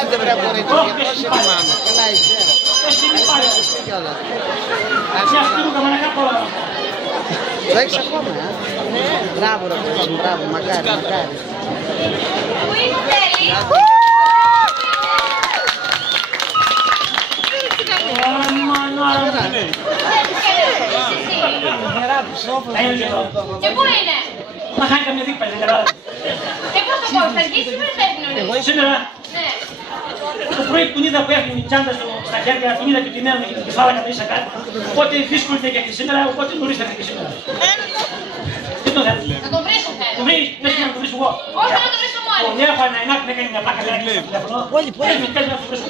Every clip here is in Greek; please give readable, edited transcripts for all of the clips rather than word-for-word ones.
Άντε βρε κορίτσι, και πώς είναι η μάμα. Καλά είσαι. Το έχεις ακόμα, Μπράβο ρε κορίτσι, μπράβο, μακάρι, μακάρι. Πού είναι ο Τέλης? Και πού είναι? Μα χάνει καμία δίκη πάλι, δεν καταλάβει. Και πώς το κόβεις, θα αργήσει σήμερα θα έρθει νωρίς? Εγώ σήμερα, Ναι. το πρωί που είδα που έχει την τσάντα στα χέρια, την είδα και την νέα με την κεφάλα κατρίσσα κάτι. Οπότε δύσκολη είναι και σήμερα, οπότε νωρίς θα έρθει σήμερα. Τι το θέλει? Να τον βρίσω θέλω. Το βρεις, δεν θέλω να το βρίσω εγώ. Όχι, να τον βρίσω μόνη. Ναι, έχω ένα ενάκι, έκανε μια πλάκα, λέει στο τηλέφωνο. Πες να το βρίσω.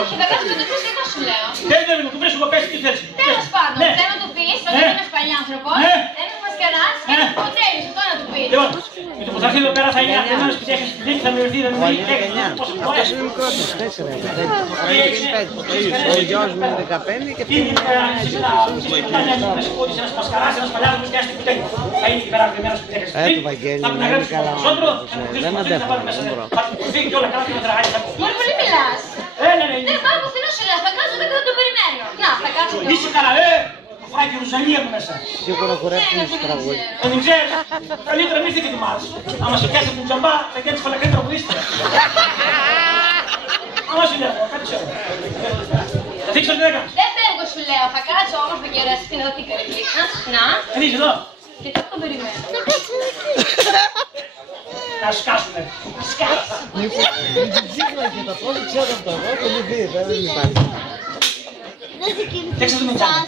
Όχι, θα κάτσω να το βρίσω εγώ σου λέω. Δεν το βρίσω εγώ, πες τι θέλεις. Τέλος πάντων, θέλω να του πεις ότι είναι ένας παλιάνθρωπος, ένας μασκαράς και ένας ποτέλης, αυτό να του πεις. Λοιπόν, με το που θα έρθει εδώ πέρα θα είναι ένας που έχει σπιτί, θα με ρωτήσει, θα με ρωτήσει, πόσες φορές. Είναι μικρότερος, 4 ο γιος μου είναι 15 και είναι ένας μασκαράς, ένας παλιάνθρωπος και ένας τυποτέλης. Θα είναι εκεί πέρα ένας που έχει σπιτί. το Βαγγέλη, να είναι καλά δεν αντέχω, δεν μπορώ. Μόλι πολύ μιλάς. Δεν πάω πουθενά σου λέω, θα κάτσω δεν το περιμένω. Να, θα κάτσω εδώ. Είσαι καλά, μου φάει και ρουζαλία μου μέσα. Σίγουρα χορεύουν στο τραγούδι. Δεν ξέρεις, καλύτερα μην είστε και τιμάς. Άμα σε πιάσει από την τζαμπά, θα γίνεις φαλακρή τραγουδίστρια. Άμα σου λέω, κάτι ξέρω. Θα δείξω τι έκανες. Δεν φεύγω σου λέω, θα κάτσω όμορφα και ωραία στην εδώ την καρδί. Να, Είσαι εδώ. και τι τον περιμένω. Να σκάσουνε. Σκάσου. Μην την τσίχλα και τα πώς ξέρω αυτό, εγώ το μην δει, δεν υπάρχει. Δεν ξέρω τι τσάντα.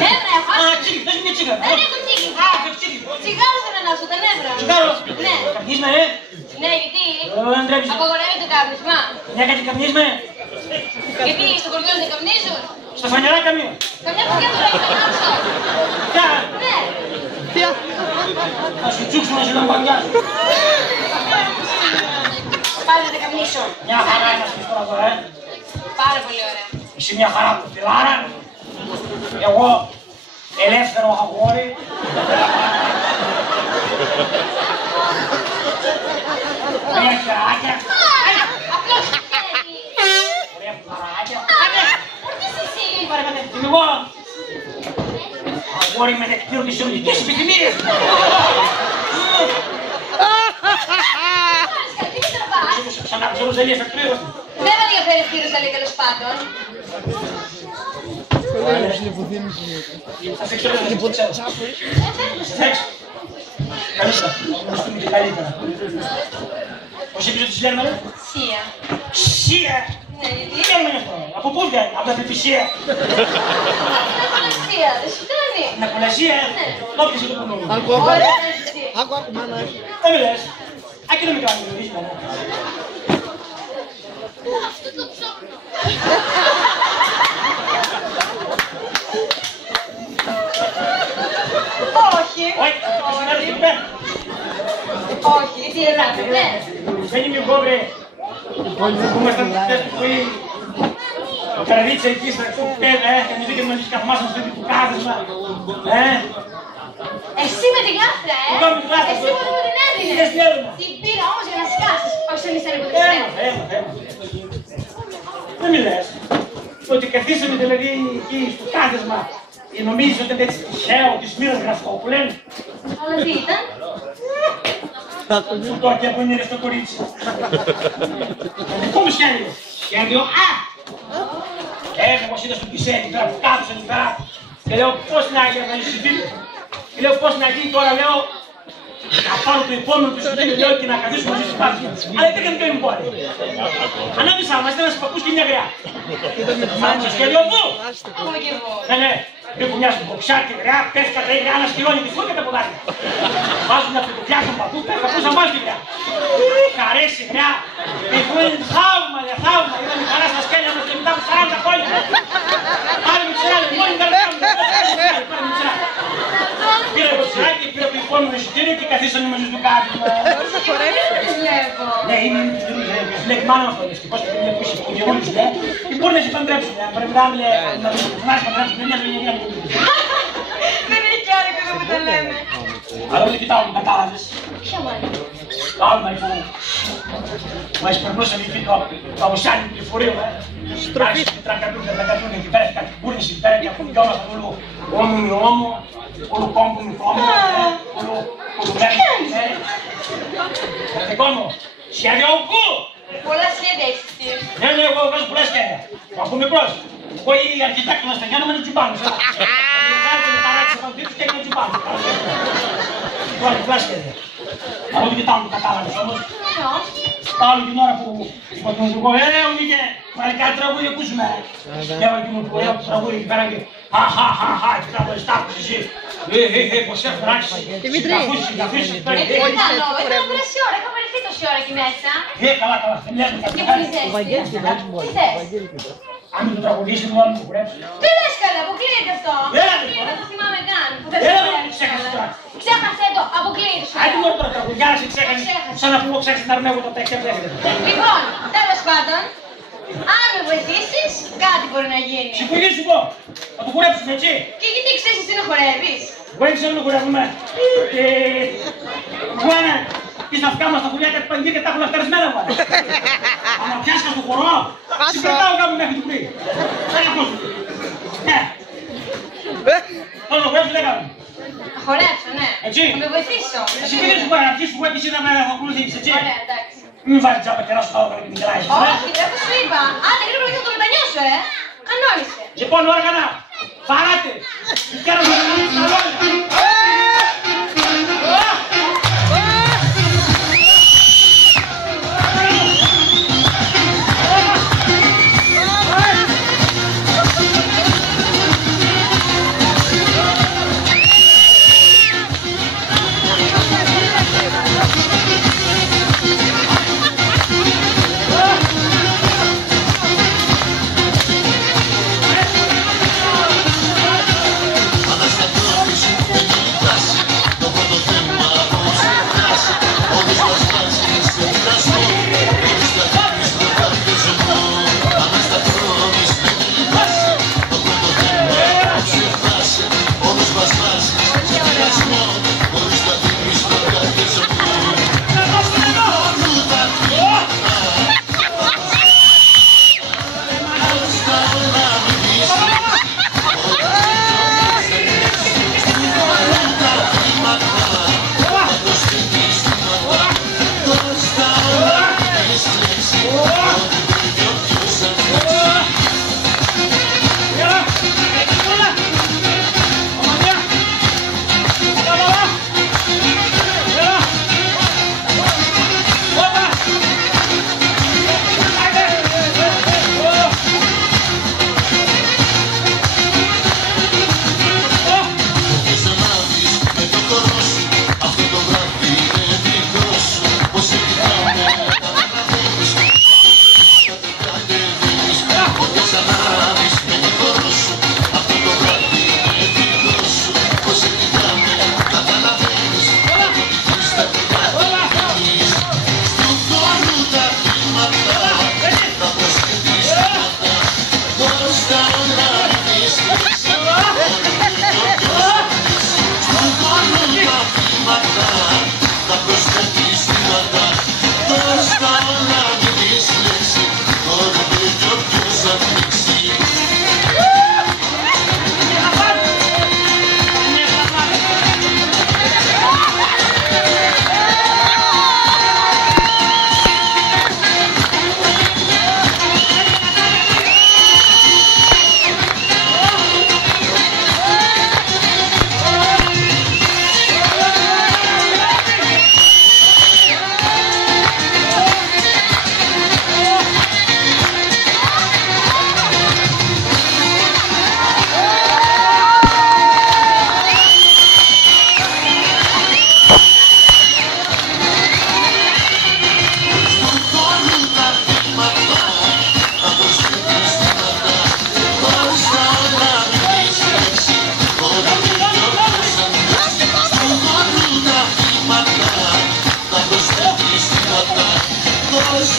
Ναι, ναι, Α, τσίγλι, δεν είναι τσίγλι. δεν έχω τσίγλι. Α, το τσίγλι. Τσιγάρο θα ανάψω, τα νεύρα. Τσιγάρο. Ναι. Καπνίσμε, Ναι, γιατί δεν τρέψει. απαγορεύει το κάπνισμα. Ναι, κάτι καπνίσμε. Γιατί στο χωριό δεν καπνίζουν. Στα φανερά καμία. Καμιά φορά το έχει να ανάψω. Ποια. Ναι. Θα σου τσούξω να σου λέω παγιά. Πάλι να τα καπνίσω. Μια χαρά είμαστε τώρα εδώ, Πάρα πολύ ωραία. Είσαι μια χαρά που φιλάρα. Εγώ ελεύθερο αγόρι. Ωραία χεράκια. Απλώς το χέρι. Ωραία πουλαράκια. Ορτής εσύ. Πάρε με την εγώ. Αγόρι με δεκτήρω τις ερωτικές επιθυμίες. Τι με τραβάς. Ξανά ξέρω Ροζαλία στα κλήρωση. Δεν με ενδιαφέρει αυτή η Ροζαλία τέλος πάντων. Θα φέξω λίγο την ξέρω. Θα φέξω. Καλύτερα. Θα πούμε και καλύτερα. Πώς είπες ότι συλλέγουμε, ρε. Σία. Σία. Ναι, γιατί. Τι λέμε αυτό. Από πού βγαίνει, από τα πεπισία. Είναι Σία, δεν σου φτάνει. Με κολασία, το πιέσε το κομμούνι. Ωραία, έτσι. Άκου, μάνα. Δεν με λες. Άκη το μικρό μου, δύσκολα. Αυτό το ψώχνω. Όχι. Όχι, θα σου έρθει ποτέ. Όχι, τι ελάτε. Δεν είμαι κόβρε. Που ήμασταν χτες το πρωί. Καρδίτσα εκεί στα κουπέλα, και μου δείτε μαζί καθόμασταν στο του κάθισμα. Εσύ με τη γλάστρα, Εγώ με τη γλάστρα. Εσύ μόνο μου την έδινες. Δεν στην έδινα. Την πήρα όμως για να σκάσεις. Όχι σαν είσαι ανεποτιστές. Έλα. Δεν μιλάς. Ότι καθίσαμε δηλαδή εκεί στο κάθισμα και νομίζεις ότι είναι έτσι τυχαίο, της μοίρας γραφτό που λένε. Αλλά τι ήταν. Φουτόκια που είναι στο κορίτσι. Το δικό μου σχέδιο. Σχέδιο Α! Εγώ είδα στο πισέτη τώρα που κάθισα εκεί πέρα και λέω πώς να γίνει να εισιτήριο. Και λέω πώς να γίνει τώρα, λέω να πάρω το επόμενο του εισιτήριο, λέω και να καθίσουμε μαζί στο σπάθι. Αλλά δεν έκανε το εμπόρι. Ανάμεσα μας ήταν ένας παππούς και μια γριά. Μάλιστα στο σχέδιο μου. Ακόμα και εγώ. Ναι. Έχω μια μποξάκι γριά, πέφτει κατά η γριά να σκυλώνει τη φούγκα τα ποδάρια. Βάζουν να πετουκλιάσουν παντού, πέφτει να πούσαν βάζει τη γριά. Χαρέσει γριά, η φούγα είναι θαύμα, για θαύμα. Είδαμε χαρά στα σκέλια μας και μετά από 40 χρόνια. Πάρε με ξερά, μόνοι δεν κάνουν. Πάρε με ξερά. Πήρα το ξεράκι, πήρα το επόμενο εισιτήριο και καθίσαμε μαζί στο κάτω. Δεν βλέπω. Ναι, είναι λέει μάνα αυτό, ευτυχώς που είναι πούση που γερούλης, λέει, ή μπορεί να σε παντρέψουν, πρέπει να μιλάει, να σε παντρέψουν, δεν είναι μια Δεν έχει άδικο εδώ που το λέμε. Αλλά δεν κοιτάω, μην κατάλαβες. Ποια μάλλον. Το άλλο που μας περνούσε εκεί το οσιάνι του λεωφορείου, στροφή. Τρακατούνια, εκεί πέρα, κάτι μπούρνες εκεί πέρα και αφού όλο όμο, όλο κόμπο μου κόμπο, όλο μέρος. Δικό μου, σχέδιο ουκού! Πολλά σχέδια έχεις εσύ. Ναι, εγώ βάζω πολλά σχέδια. Μα ακούμε προς. Εγώ η αρχιτέκτονα στα Γιάννα με τον Τζιμπάνος. Βγάζω με παράξεις από δίπους και έκανε Τζιμπάνος. Βάζω πολλά σχέδια. Αλλά δεν κοιτάω το κατάλαβες όμως. Τα άλλη την ώρα που είπα τον Υπουργό, Νίκε, βάλει κάτι τραγούδι ακούσουμε. Και έβαλε και μου το τραγούδι εκεί πέρα και χαχαχαχα, και κάτω εστάκους εσύ. Πως έχω ράξει. Δημητρή. Θα αφήσεις. Δεν κάνω, ήταν περάσει ώρα, είχα βαρεθεί τόση ώρα εκεί μέσα. Καλά, δεν βλέπουμε κάτι. Και πολύ Ο Βαγγέλης ζέστη. κοιτάξει μόνο. Τι θες. Αν μην το τραγουδήσει, δεν θα το κουρέψει. Τι λες καλά, αποκλείεται αυτό. Δεν το θυμάμαι καν. Που δεν το ξέχασες τώρα. Ξέχασε το, αποκλείεται σου. Άντε μόνο τώρα τραγουδιά, σε ξέχασες. Σαν να πούμε ξέχασες να αρμέγω το τέξι έρχεται. Λοιπόν, τέλος πάντων, αν με βοηθήσεις, κάτι μπορεί να γίνει. Συμφωνείς σου πω. Θα το κουρέψουμε έτσι. Και γιατί ξέρεις εσύ να χορεύεις. Εγώ δεν ξέρω να κουρεύουμε. Γουάνε, πεις να βγάλουμε στα πουλιά και τα πανηγύρια και τα έχουν αυταρισμένα μου. Αν πιάσεις στο χορό, συμπερτάω κάπου μέχρι του πριν. Δεν ακούς. Ναι. Τώρα το κουρέψουμε δεν κάνουμε. Να χορέψω, ναι. Έτσι. Να με βοηθήσω. Συμφωνείς σου πω, να αρχίσεις που έπεισε να με ακολουθήσεις, έτσι. Ωραία, εντάξει. Μην βάζεις τζάμπα και να σου τα και την κελάεις. Όχι, δεν σου είπα. Άντε, γρήγορα και θα το μετανιώσω, Κανόνισε. Λοιπόν, όργανα, παράτε. Κάνω το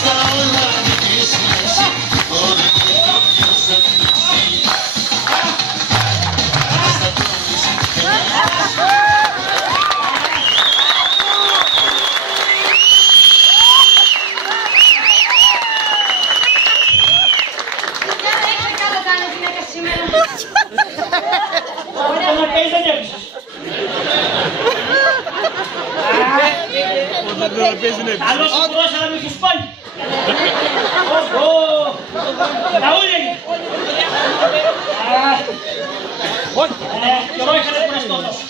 Stop. Καλώς σηκουρός, αλλά με τους πάλι. Τα ούλια. Καιρό είχα να κουραστώ τόσο.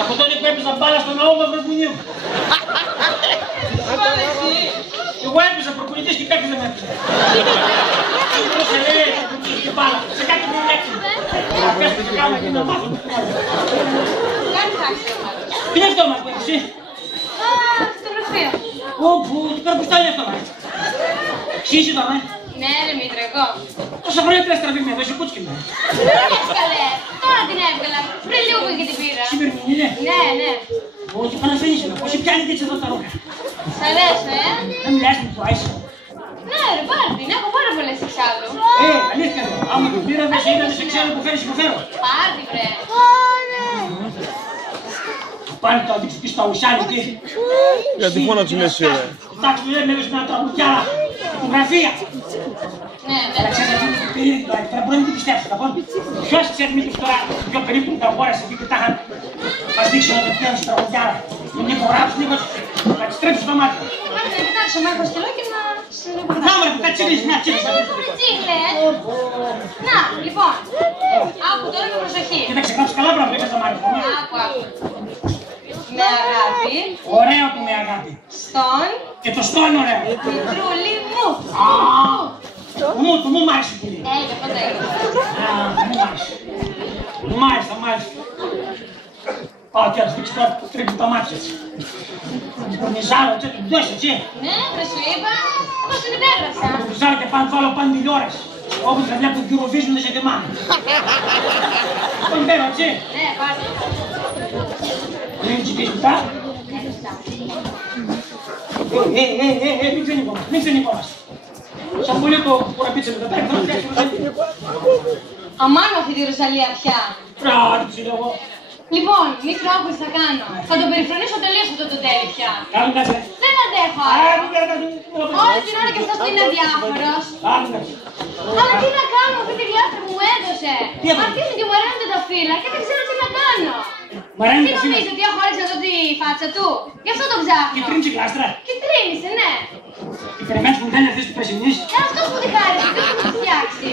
Από τότε που έπαιζα μπάλα στο ναό Μαυροβουνίου. Εγώ έπαιζα προπονητής και κάποιος δεν με έπαιζε. Μπορούσε λέει προπονητής και μπάλα. Σε κάτι που είναι έξω. Πες το και κάμα και να μάθω. Τι είναι αυτό μας που έχεις εσύ? Φωτογραφία. Όπου, τώρα που στάλει αυτό μας. Ξύσει το μας. Ναι ρε Μήτρο, εγώ. Όσα χρόνια τρες τραβήγουμε εδώ, είσαι κούτσκι με. Δεν έβγαλε. Τώρα την έβγαλα. Πριν λίγο και την πήρα. Σημερινή είναι. Ναι, ναι. Όχι, παναφήνεις εδώ. Όσοι πιάνει και έτσι εδώ τα ρούχα. Σ' αρέσω, Δεν μιλάς με το άισο. Ναι ρε, πάρ' την. Έχω πάρα πολλές εξάλλου. Αλήθεια εδώ. Άμα την πήρα δεν σε είδα, δεν σε ξέρω που φέρεις υποφέρω. Πάρ' την βρε. Πάλι το δείξω και στο ουσιάνι εκεί. Γιατί φώναξε είναι εσύ ρε. Εντάξει μου λέει με έδωσε μια τραγουδιά φωτογραφία. Ναι, Αλλά ναι. ξέρεις αυτή την περίοδο τώρα, τώρα μπορεί να μην την πιστέψεις καθόλου. Ποιος ξέρει μήπως τώρα πιο περίπου τα αγόρασε εκεί και τα είχαν μας δείξει να το πιάνουν στην τραγουδιά. Με Νίκο Ράψ, Νίκος, να τις τρέψεις το μάτι. Πάμε να κοιτάξω μέχρι στελό και να συνεχίσουμε. Να μωρέ που τα τσίλεις, να τσίλεις. Έχουμε τσίχλες. Να, λοιπόν. Άκου τώρα με προσοχή. Κοίταξε, γράψεις καλά πράγματα, δεν το μάτι. Άκου, άκου. Με αγάπη. Ωραίο του με αγάπη. Στον Και το στόν ωραίο. Μητρούλη μου. Του μου μ' άρεσε πολύ. Έγινε, πάντα έγινε. Μου μ' άρεσε. Μ' άρεσε, μ' άρεσε. Πάω και ας δείξει τώρα που τρίβει τα μάτια έτσι. Τον Ιζάρο, έτσι, τον δώσει, έτσι. Ναι, δεν σου είπα. Εγώ την υπέγραψα. Τον Ιζάρο και πάνω βάλω πάνω τηλεόραση. Όπως θα βλέπω τον Eurovision δεν σε θυμάμαι. Τον παίρνω, έτσι. Ναι, πάρτε. Μην τσιπείς μετά. Μην ξενικόμαστε, μην ξενικόμαστε. Σαν πολύ το κουραμπίτσελο δεν πρέπει να φτιάξουμε το ζαλί. Αμάν με αυτή τη Ροζαλία πια. Πράγματι, ψηλό εγώ. Λοιπόν, Μήτρο, άκου τι θα κάνω. Θα τον περιφρονήσω τελείως αυτό το τέλει πια. Κάνε κάτσε. Δεν αντέχω άλλο. Όλη την ώρα και αυτός που είναι αδιάφορος. Αλλά τι να κάνω αυτή τη γλάστρα που μου έδωσε. Αρχίζουν και μου αραίνονται τα φύλλα και δεν ξέρω τι να κάνω. Τι νομίζεις ότι έχω όρεξη να δω τη φάτσα του. Γι' αυτό το ψάχνω. Κυτρίνησε η γλάστρα. Κυτρίνησε, ναι. Και περιμένεις που δεν είναι αυτής του πρεσινής. Αυτός που τη χάρισε, δεν μου τη φτιάξει.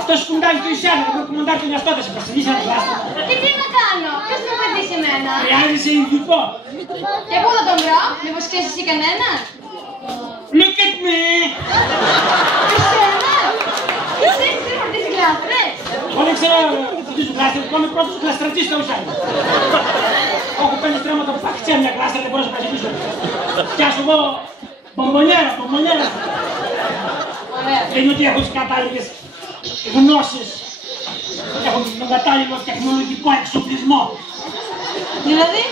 Αυτός που κουντάει το εισιάδιο, δεν που μοντάρει τον εαυτό της, η πρεσινής είναι γλάστρα. Και τι να κάνω, ποιος θα μου βοηθήσει εμένα. Χρειάζεσαι ειδικό. Και πού θα τον βρω, μήπως ξέρεις εσύ κανέναν. Look at me. Εσένα. Εσύ έχεις φροντίσει γλάστρες. Εγώ δεν ξέρω τι σου γλάστρες, εγώ είμαι πρώτος γλαστρατής στο εισιάδιο. Έχω 5 στρέμματα που παχτσιά μια γλάστρα, δεν μπορώ να παχτσίσω. Φτιάσω εγώ μπομπονιέρα. Ωραία. Δεν είναι ότι έχω τις κατάλληλες γνώσεις. Έχω τον κατάλληλο τεχνολογικό εξοπλισμό. Δηλαδή.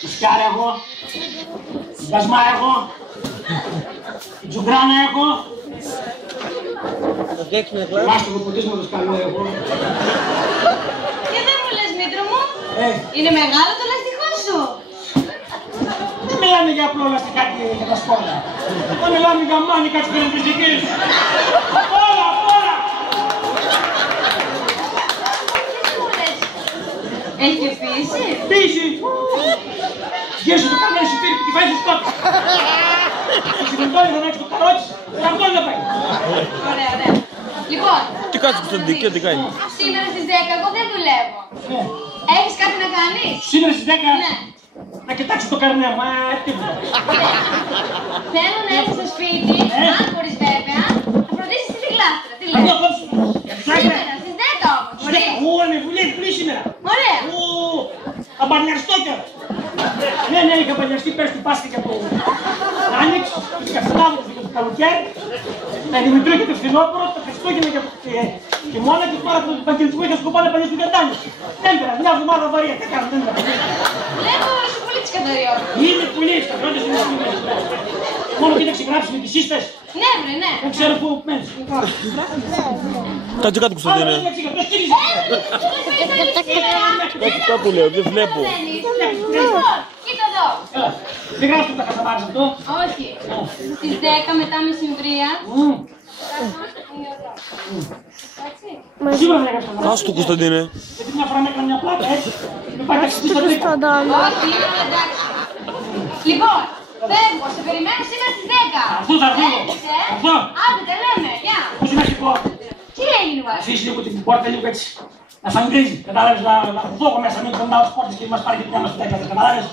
Τη σκάρα έχω, τη δασμά έχω, τη τζουγκράνα έχω. Λάστο το ποτίσμα το σκαλό έχω. Και δεν μου λες, Μήτρο μου. Είναι μεγάλο το λαστιχό σου. Δεν μιλάμε για απλό λαστιχάκι για τα σπόρτα. Δεν μιλάμε για μάνικα της περιοριστικής. Όλα. Έχει και πίση. Πίση. Γύρω το κάμερα σιτήρι και τη φάει στο σκότ. Και στην κοντόνι θα έχεις το καρότσι, ραγκόλ να πάει. Ωραία. Λοιπόν. Τι κάτσε Κωνσταντίνε και τι κάνει. Σήμερα στις 10 εγώ δεν δουλεύω. Έχεις κάτι να κάνεις. Σήμερα στις 10. Ναι. Να κοιτάξω το καρνέ μου, τίποτα. Θέλω να έρθεις στο σπίτι, αν μπορείς βέβαια, να φροντίσεις τη γλάστρα. Τι Αυτό λες. κόψω. Σήμερα, στις 10 όμως. Ωραία, με βουλή σήμερα. Ωραία. Θα μπανιαριστώ κιόλας. Ναι, είχα μπανιαστεί πέρσι του Πάσχα και από Άνοιξη, το 17 μου και το καλοκαίρι. Τα Δημητρίου και το Φθινόπωρο, τα Χριστούγεννα και μόνα και τώρα το επαγγελματικό είχα σκοπό να πανιαστεί για Τάνηση. Δεν πέρα, μια εβδομάδα βαρία, τι κάνω, δεν πέρα. Βλέπω είσαι πολύ τσικανταριώτη. Είμαι πολύ ευσταυρόντες, είμαι πολύ ευσταυρόντες. Μόνο κοίταξε γράψεις με τις σύστες. Ναι, ναι. Δεν ξέρω πού μένεις. Κάτσε κάτω Κωνσταντίνε. Κάτσε κάτω λέω, δεν βλέπω. Κοίτα εδώ. Δεν γράψεις τα καταβάρεις αυτό. Όχι. Στις 10 μετά μεσημβρία. Σίγουρα δεν έγραψα τα Άστο Κωνσταντίνε. γιατί μια φορά με έκανε μια πλάκα έτσι. Με πάει να ξυπνήσω το τρίκο. Όχι, εντάξει. Λοιπόν, φεύγω, σε περιμένω σήμερα στις 10. Αυτό θα φύγω. Αυτό. Άντε, τα λέμε, γεια. Πού είσαι μέσα λοιπόν. Τι έγινε, Βάση. Αφήσεις λίγο την πόρτα λίγο έτσι. Να φανγκρίζει. Κατάλαβες να δω εγώ μέσα, μην κοντάω τις πόρτες και μας πάρει και την μας τέτοια. Κατάλαβες.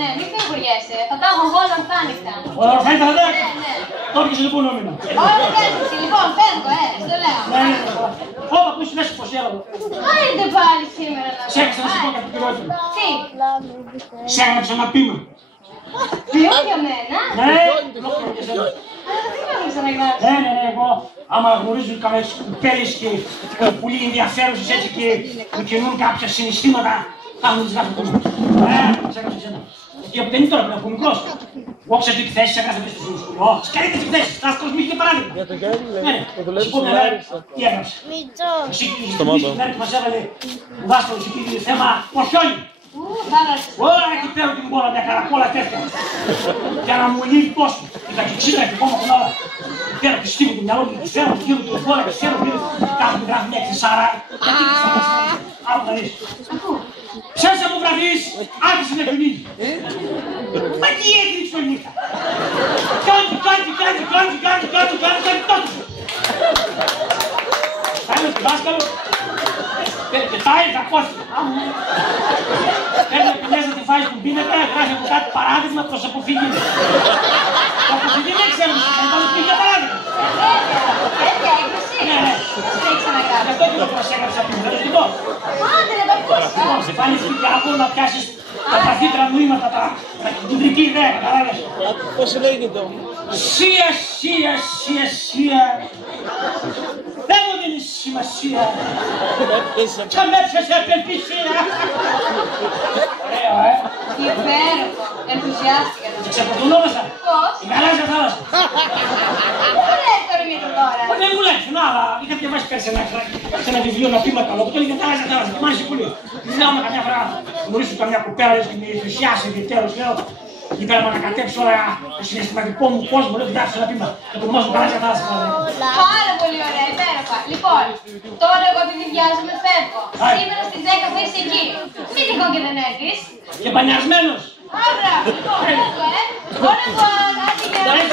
Ναι, μην στεναχωριέσαι. Θα τα έχω όλα αυτά ανοιχτά. Όλα θα ήθελα να Ναι. το έπιες λοιπόν νόμινα. Όλα κάθεσαι, λοιπόν, φεύγω, στο λέω. Ναι. Όπα, πού είσαι μέσα, πως έλαβα. Άιντε πάλι σήμερα να Ξέχασα να σου πω κάτι κυριότερο. Τι, Σε έγραψα ένα πείμα. ποιο για μένα. Ναι, ολόκληρο και σένα. Αλλά τι πρέπει να γράψει. Ναι, εγώ άμα γνωρίζουν κάποιες κουπέλες και πολύ ενδιαφέρουσες έτσι και μου κινούν κάποια συναισθήματα, θα μου τις γράφω κόσμο. Σε έγραψα εσένα. Και από δεν είναι τώρα, που μικρός. Εγώ ξέρω τι εκθέσεις έγραψα μέσα στο σχολείο. Τις καλύτερες εκθέσεις, θα σας μη και παράδειγμα. Για το Γκάρι, Ναι, το δουλεύει σου πω στην μια μέρα, Άρισα. τι έγραψα. Εσύ Σταμάτα. την μέρα που μας έβαλε ο δάσκαλος εκεί θέμα πορσιόνι. Θάλασσα. Ωρα εκεί πέρα την μπόρα μια καρακόλα τέτοια. Για να μου λύγει τόσο. Ήταν και ξύτρα και πόμα κουνάλα. Πέρα τη στίβου του μυαλό του, του φέρω, του γύρω του φόρα και φέρω γύρω του. Κάπου μου γράφει μια εξισάρα. Γιατί και σαν άλλο να δεις. Ψάσα μου γραφείς, άρχισε να κυνήγει. Μα τι έγινε στο νύχτα. Κάνει τότε. Κάνει τον δάσκαλο. Πετάει, θα κόσει. Παίρνει τη μέσα, τη βάζει στον πίνακα, γράφει από κάτι παράδειγμα προς αποφυγή. Το αποφυγή δεν ξέρουμε, θα πάμε πει για παράδειγμα. Τέτοια έκδοση. Ναι, ναι. Τι έχει ξανακάνει. Γι' αυτό και το προσέγραψα πριν, θα το σου πω. Άντε να το ακούσω. Λοιπόν, σε πάλι εκεί και άκου να πιάσεις τα βαθύτερα νοήματα, τα κεντρική ιδέα, καταλάβες. Πώς λέγεται το. Σία. Δεν μου δίνεις σημασία. Και με έπιασε απελπισία. Ωραίο, Υπέροχο. Ενθουσιάστηκα. Ξεποτουνόμασα. Πώς. Η γαλάζια θάλασσα. Πού λες το ρημίτο τώρα. Δεν μου λέει, αλλά είχα διαβάσει πέρσι σε ένα βιβλίο να πείμα καλό που το έλεγε γαλάζια θάλασσα. Και μ' άρεσε πολύ. Λέω με καμιά φορά γνωρίσω καμιά κουπέρα και με θυσιάσει ιδιαίτερος. Λέω εκεί πέρα να ανακατέψει όλα το συναισθηματικό μου κόσμο. Λέω κοιτάξτε ένα πείμα. Το κομμάτι μου γαλάζια θάλασσα. Πάρα πολύ ωραία, υπέροχα. Λοιπόν, τώρα εγώ επειδή βιάζομαι φεύγω. Σήμερα στις 10 θα είσαι εκεί. Μην τυχόν και δεν έρθεις. Και μπανιασμένος. Άρα, λοιπόν, φεύγω, Ωραία, άντε, γεια. Δεν